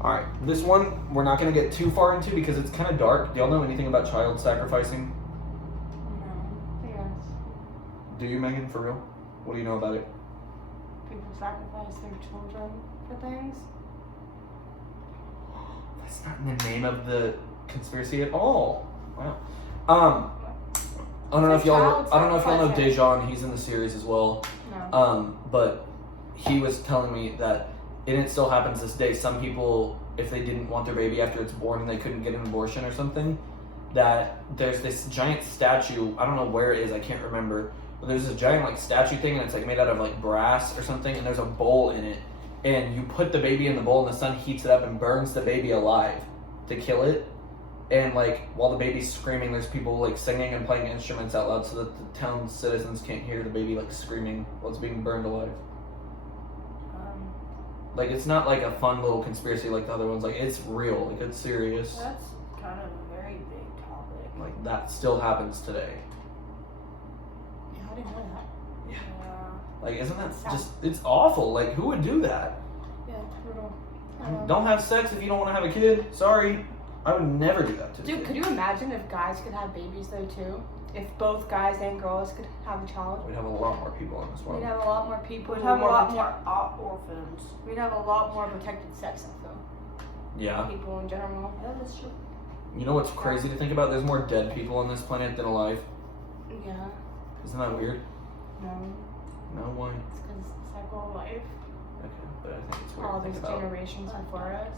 Alright, this one we're not going to get too far into because it's kind of dark. Do y'all know anything about child sacrificing? No. Yes. Do you, Megan, for real? What do you know about it? People sacrifice their children for things. That's not in the name of the conspiracy at all. Wow. I don't know if y'all know Dazohn. He's in the series as well. No. But he was telling me that, and it still happens this day, some people, if they didn't want their baby after it's born and they couldn't get an abortion or something, that there's this giant statue, I don't know where it is, I can't remember, but there's this giant like statue thing and it's like made out of like brass or something, and there's a bowl in it, and you put the baby in the bowl and the sun heats it up and burns the baby alive to kill it. And like while the baby's screaming, there's people like singing and playing instruments out loud so that the town citizens can't hear the baby like screaming while it's being burned alive. Like, it's not like a fun little conspiracy like the other ones. Like, it's real. Like, it's serious. That's kind of a very big topic. Like, that still happens today. Yeah, I didn't know that. Yeah. Like, isn't that just, it's awful. Like, who would do that? Yeah, brutal. Don't have sex if you don't want to have a kid. Sorry. I would never do that to you. Dude, could you imagine if guys could have babies, though, too? If both guys and girls could have a child? We'd have a lot more people in this world. We'd have a lot more people. We'd have a lot more orphans. We'd have a lot more protected sex, I feel. Yeah. People in general. Yeah, that's true. You know what's crazy to think about? There's more dead people on this planet than alive. Yeah. Isn't that weird? No. No, why? It's because it's the cycle of life. Okay, but I think it's weird All to think these about. generations before us.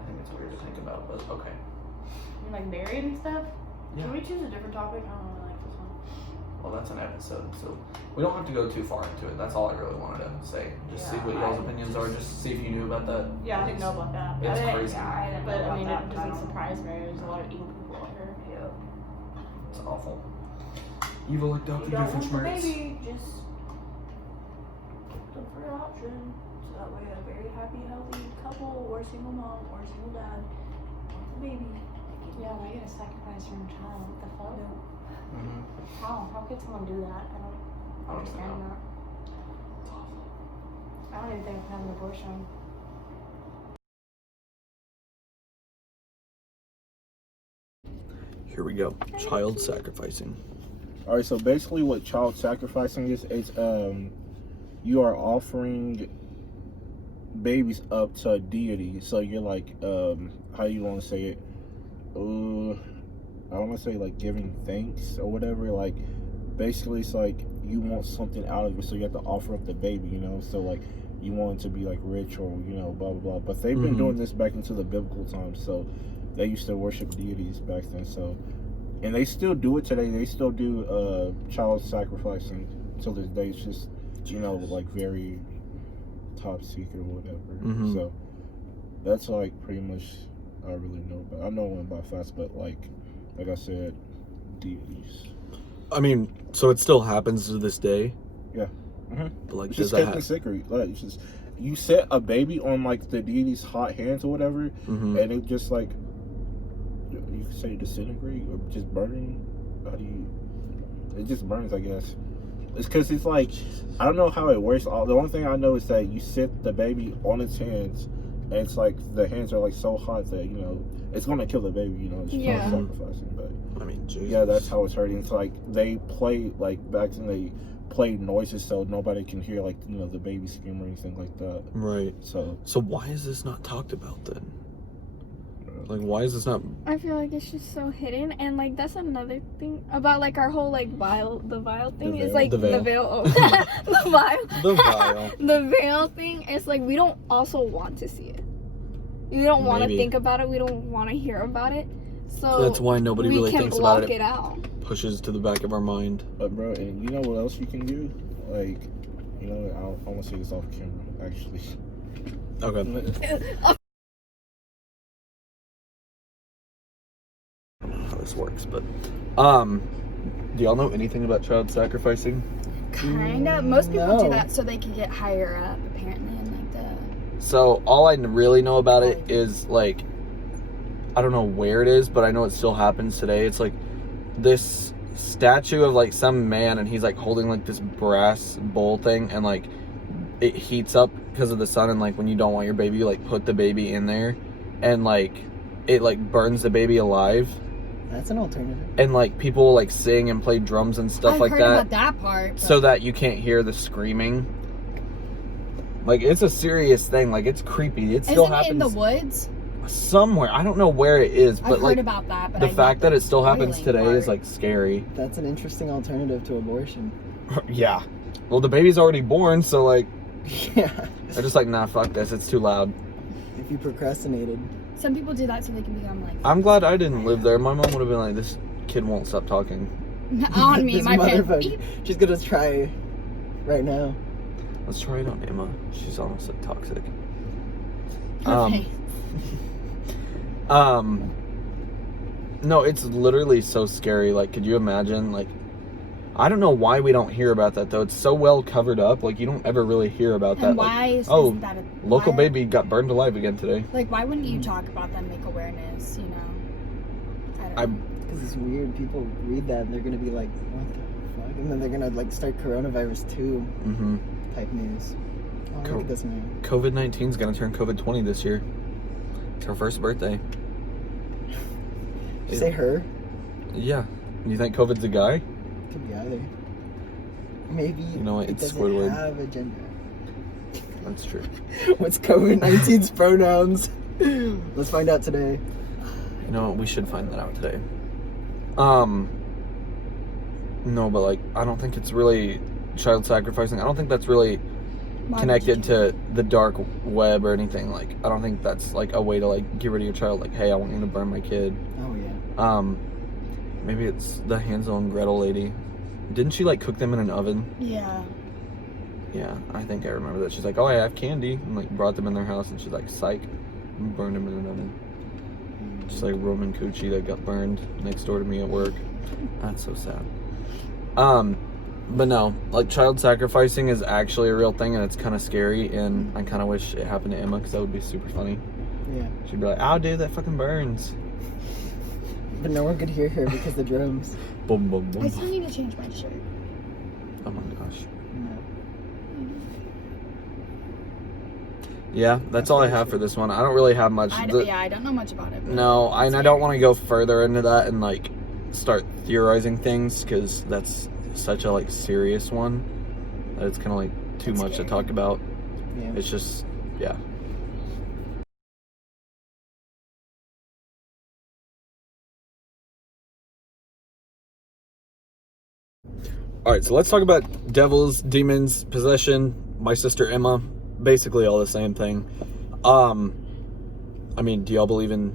I think it's weird to think about, but okay. And like married and stuff. Yeah. Can we choose a different topic? I don't really like this one. Well, that's an episode, so we don't have to go too far into it. That's all I really wanted to say. Just see what y'all's opinions are. Just see if you knew about that. Yeah, I didn't know about that. It's crazy. Yeah, I didn't know But about I mean, that. it doesn't surprise me. There's a lot of evil people out here. Yep. It's awful. Evil like Dr. You don't want the Doofenshmirtz. baby, just look for an option. So that way a very happy, healthy couple or single mom or single dad wants a baby. Yeah, why you gotta sacrifice your own child? What the fuck? Mm-hmm. How could someone do that? I don't understand know. that. It's awful. I don't even think I can have an abortion. Here we go. Child sacrificing. All right, so basically what child sacrificing is you are offering babies up to a deity. So you're like, how you want to say it? I don't want to say like giving thanks or whatever. Like, basically it's like you want something out of it, so you have to offer up the baby, you know? So like you want it to be like rich or, you know, blah, blah, blah. But they've been doing this back into the biblical times. So they used to worship deities back then. So, and they still do it today. They still do child sacrificing till this day. It's just, you know, like very top secret or whatever. So that's like pretty much I really know about. I know it went by fast, but like I said, deities. I mean, so it still happens to this day? Yeah. But like, It's does just that kept secret. Like, it's just, you set a baby on like the deity's hot hands or whatever, and it just like, you could say disintegrate or just burning. How do you? It just burns, I guess. It's because it's like, I don't know how it works. The only thing I know is that you sit the baby on its hands, and it's like the hands are like so hot that, you know, it's gonna kill the baby. You know, it's child sacrificing. But I mean, Jesus. yeah, that's how it's hurting. It's like they play like back then they played noises so nobody can hear, like, you know, the baby scream or anything like that. Right. So why is this not talked about then? Like, why is this not? I feel like it's just so hidden, and like that's another thing about like our whole like the vial thing is like The veil. the veil. The vial. The vial. The veil thing is like we don't also want to see it. We don't want to think about it. We don't want to hear about it. So that's why nobody really thinks about it. We can block it out. Pushes to the back of our mind. But bro, and you know what else you can do? Like, you know, I want to say this off camera, actually. Okay. I don't know how this works, but do y'all know anything about child sacrificing? Kinda. Most people do that so they can get higher up, apparently, in like the. So all I really know about it is like, I don't know where it is, but I know it still happens today. It's like this statue of like some man, and he's like holding like this brass bowl thing, and like it heats up because of the sun, and like when you don't want your baby, you like put the baby in there, and like it like burns the baby alive. That's an alternative. And like people like sing and play drums and stuff like I've heard about that part. But... so that you can't hear the screaming. Like it's a serious thing. Like it's creepy. It still happens. Isn't it in the woods? Somewhere. I don't know where it is, but I've like heard about that. But the fact that it still happens today is like scary. That's an interesting alternative to abortion. Yeah. Well, the baby's already born, so like, yeah. they're just like, nah, fuck this. It's too loud. If you procrastinated. Some people do that so they can become like. I'm glad I didn't live there. My mom would have been like, this kid won't stop talking. On me, This my motherfucker. She's gonna try right now. Let's try it on Emma. She's almost like toxic. Okay. No, it's literally so scary. Like, could you imagine? Like, I don't know why we don't hear about that though. It's so well covered up. Like, you don't ever really hear about that. And why like, isn't that local baby got burned alive again today. Like, why wouldn't you talk about that and make awareness? You know, I don't know. Because it's weird. People read that and they're gonna be like, "What the fuck?" And then they're gonna like start coronavirus 2 type news. Oh, look at this man. COVID-19 is gonna turn COVID-20 this year. It's her first birthday. Did you say her? Yeah. You think COVID's a guy? Could be either. Maybe You know what? it It's doesn't Squidward. have a gender. That's true. What's COVID-19's pronouns? Let's find out today. You know what? We should find that out today. No, but like, I don't think it's really child sacrificing. I don't think that's really connected to the dark web or anything. Like, I don't think that's like a way to like get rid of your child. Like, hey, I want you to burn my kid. Oh yeah. Maybe it's the Hansel and Gretel lady. Didn't she like cook them in an oven? Yeah. Yeah, I think I remember that. She's like, oh, I have candy, and like brought them in their house, and she's like, psych, and burned them in an oven. Just like Roman Coochie that got burned next door to me at work. That's so sad. But no, like child sacrificing is actually a real thing, and it's kind of scary, and I kind of wish it happened to Emma because that would be super funny. Yeah. She'd be like, "Ow, dude, that fucking burns." But no one could hear her because the drums. Boom, boom, boom. I still need to change my shirt. Oh my gosh. No. Yeah, that's all I have for this one. I don't really have much. I don't know much about it. But No, and I don't want to go further into that and like start theorizing things because that's such a like serious one that it's kind of like too much to talk about. Yeah. It's just, yeah. All right, so let's talk about devils, demons, possession. My sister Emma, basically all the same thing. I mean, do y'all believe in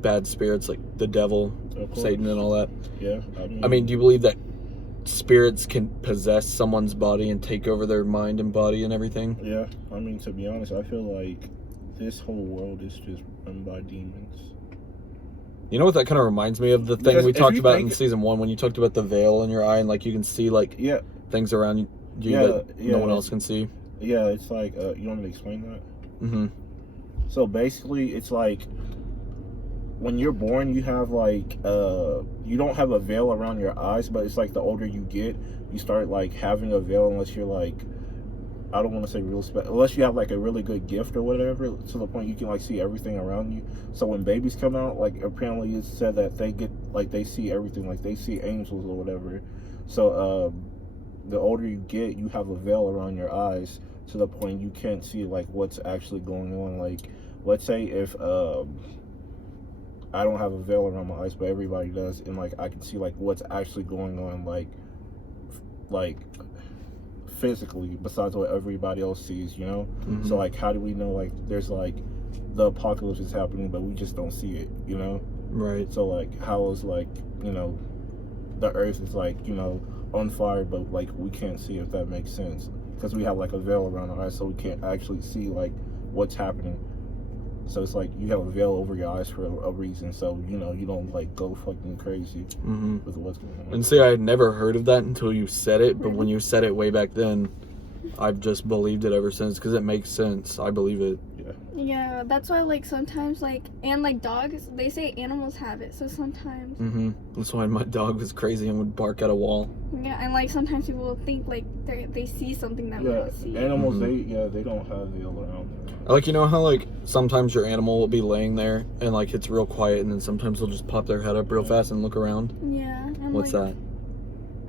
bad spirits like the devil, Satan, and all that? Yeah. I mean, do you believe that spirits can possess someone's body and take over their mind and body and everything? Yeah. I mean, to be honest, I feel like this whole world is just run by demons. You know what that kind of reminds me of? The thing Because we if talked you about think- in season 1 when you talked about the veil in your eye and like you can see like things around you that no one else can see. Yeah, it's like, you want me to explain that? Mm-hmm. So basically, it's like when you're born, you have like you don't have a veil around your eyes, but it's like the older you get, you start like having a veil unless you're like, I don't want to say real special, unless you have like a really good gift or whatever, to the point you can like see everything around you. So when babies come out, like apparently it's said that they get like they see everything, like they see angels or whatever. So the older you get, you have a veil around your eyes to the point you can't see like what's actually going on. Like, let's say if I don't have a veil around my eyes, but everybody does, and like I can see like what's actually going on, like physically, besides what everybody else sees, you know. Mm-hmm. So like, how do we know like there's like the apocalypse is happening, but we just don't see it, you know? Right. So like, how is like, you know, the earth is like, you know, on fire, but like we can't see, if that makes sense, because we have like a veil around our eyes, so we can't actually see like what's happening. So it's like you have a veil over your eyes for a reason, so you know you don't like go fucking crazy with what's going on. And see, I had never heard of that until you said it, but when you said it way back then, I've just believed it ever since because it makes sense. I believe it. Yeah, that's why, like, sometimes, like, and, like, dogs, they say animals have it, so sometimes. That's why my dog was crazy and would bark at a wall. Yeah, and, like, sometimes people will think, like, they see something that we don't see. Animals, they don't have the around there. Like, you know how, like, sometimes your animal will be laying there and, like, it's real quiet, and then sometimes they'll just pop their head up real fast and look around? Yeah. And, What's like, that?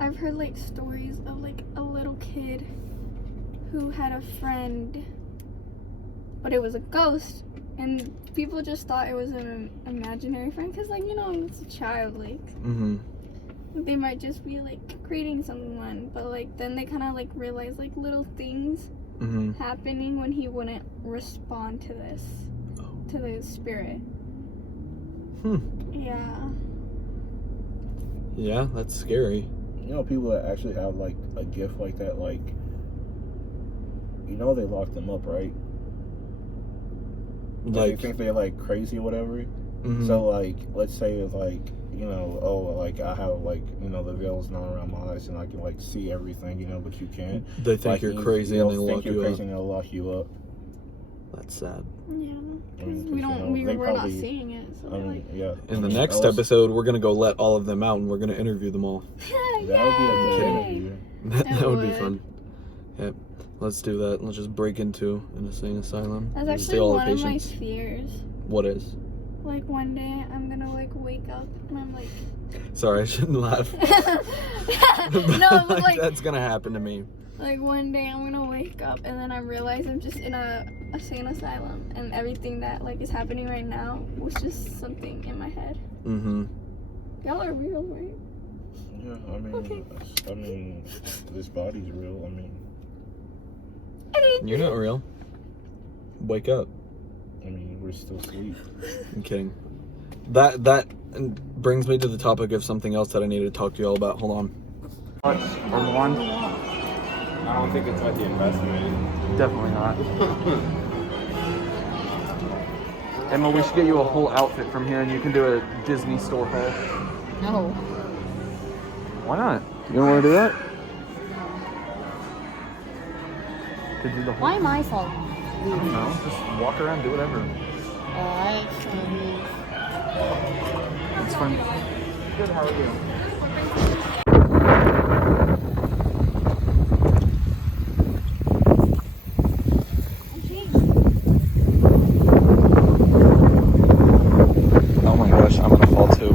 I've heard, like, stories of, like, a little kid who had a friend, but it was a ghost, and people just thought it was an imaginary friend, because, like, you know, it's a child, like, they might just be, like, creating someone, but, like, then they kind of, like, realize, like, little things happening when he wouldn't respond to this, to the spirit. Yeah, that's scary. You know, people that actually have, like, a gift like that, like, you know, they lock them up, right? Like, they think they're, like, crazy or whatever. So, like, let's say it's, like, you know, oh, like, I have, like, you know, the veil's not around my eyes and I can, like, see everything, you know, but you can't. They think, like, you're crazy and they lock you up. And they'll lock you up. That's sad. Yeah, because I mean, we're not seeing it. So I mean, yeah. In the next episode, we're going to go let all of them out and we're going to interview them all. That would be a good interview. That would be fun. Yep. Let's do that. Let's just break into an insane asylum. That's actually one of my fears. What is? Like, one day I'm gonna, like, wake up and I'm like... Sorry, I shouldn't laugh. No, but, like... That's gonna happen to me. Like, one day I'm gonna wake up and then I realize I'm just in a insane asylum and everything that, like, is happening right now was just something in my head. Y'all are real, right? Yeah, I mean, I mean, this body's real, I mean... You're not real. Wake up. I mean, we're still asleep. I'm kidding. That brings me to the topic of something else that I needed to talk to y'all about. Hold on. Or one? I don't think it's worth the investment. Definitely not. Emma, we should get you a whole outfit from here and you can do a Disney store haul. No. Why not? You don't want to do that? To do the whole... Why my fault? I don't know. Just walk around, do whatever. Alright. It's fun. Good, how are you? Oh my gosh, I'm gonna fall too.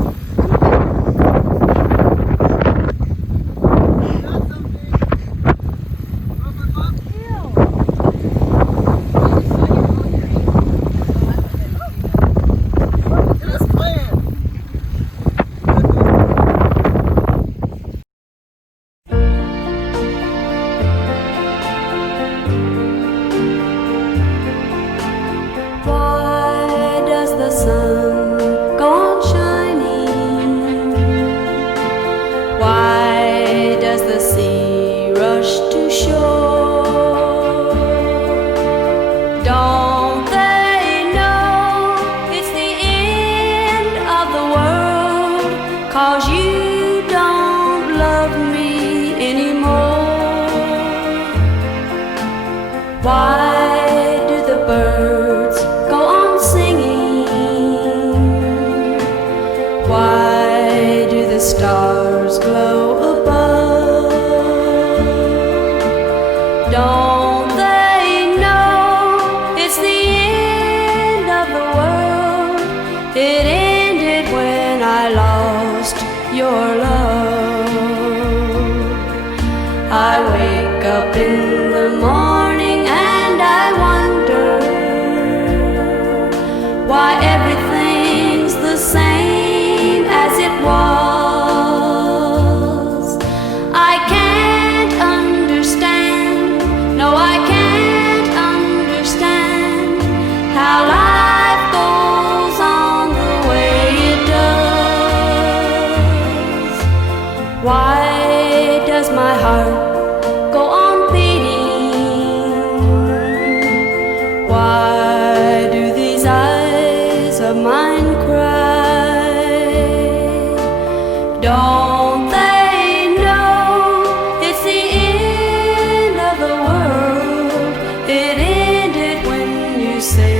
Say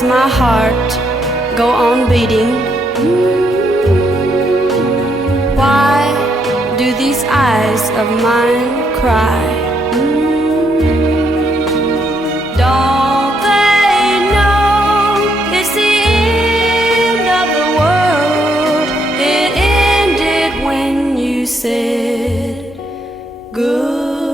does my heart go on beating? Why do these eyes of mine cry? Don't they know it's the end of the world? It ended when you said goodbye.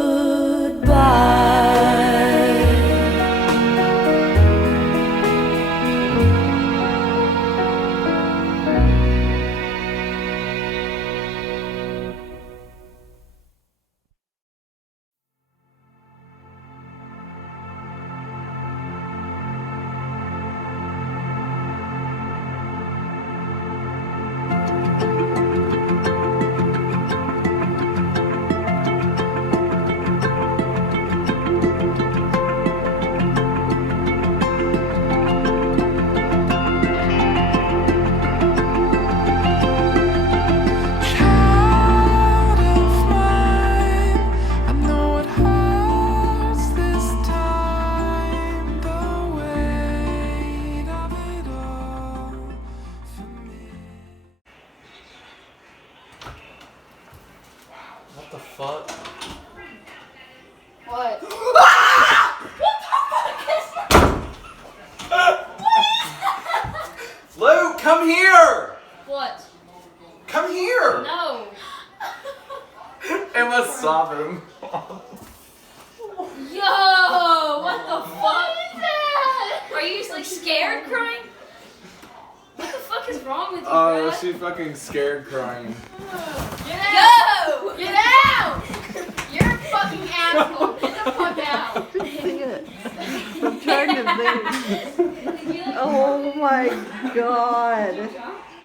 What the fuck? What? Luke, come here! What? Come here! No. Emma's sobbing. Yo, what the fuck is that? Are you like scared crying? What the fuck is wrong with you, Oh, bruh? she's fucking scared crying. Get out! Get out! You're a fucking asshole. Get the fuck out. I'm trying to think. Oh my god.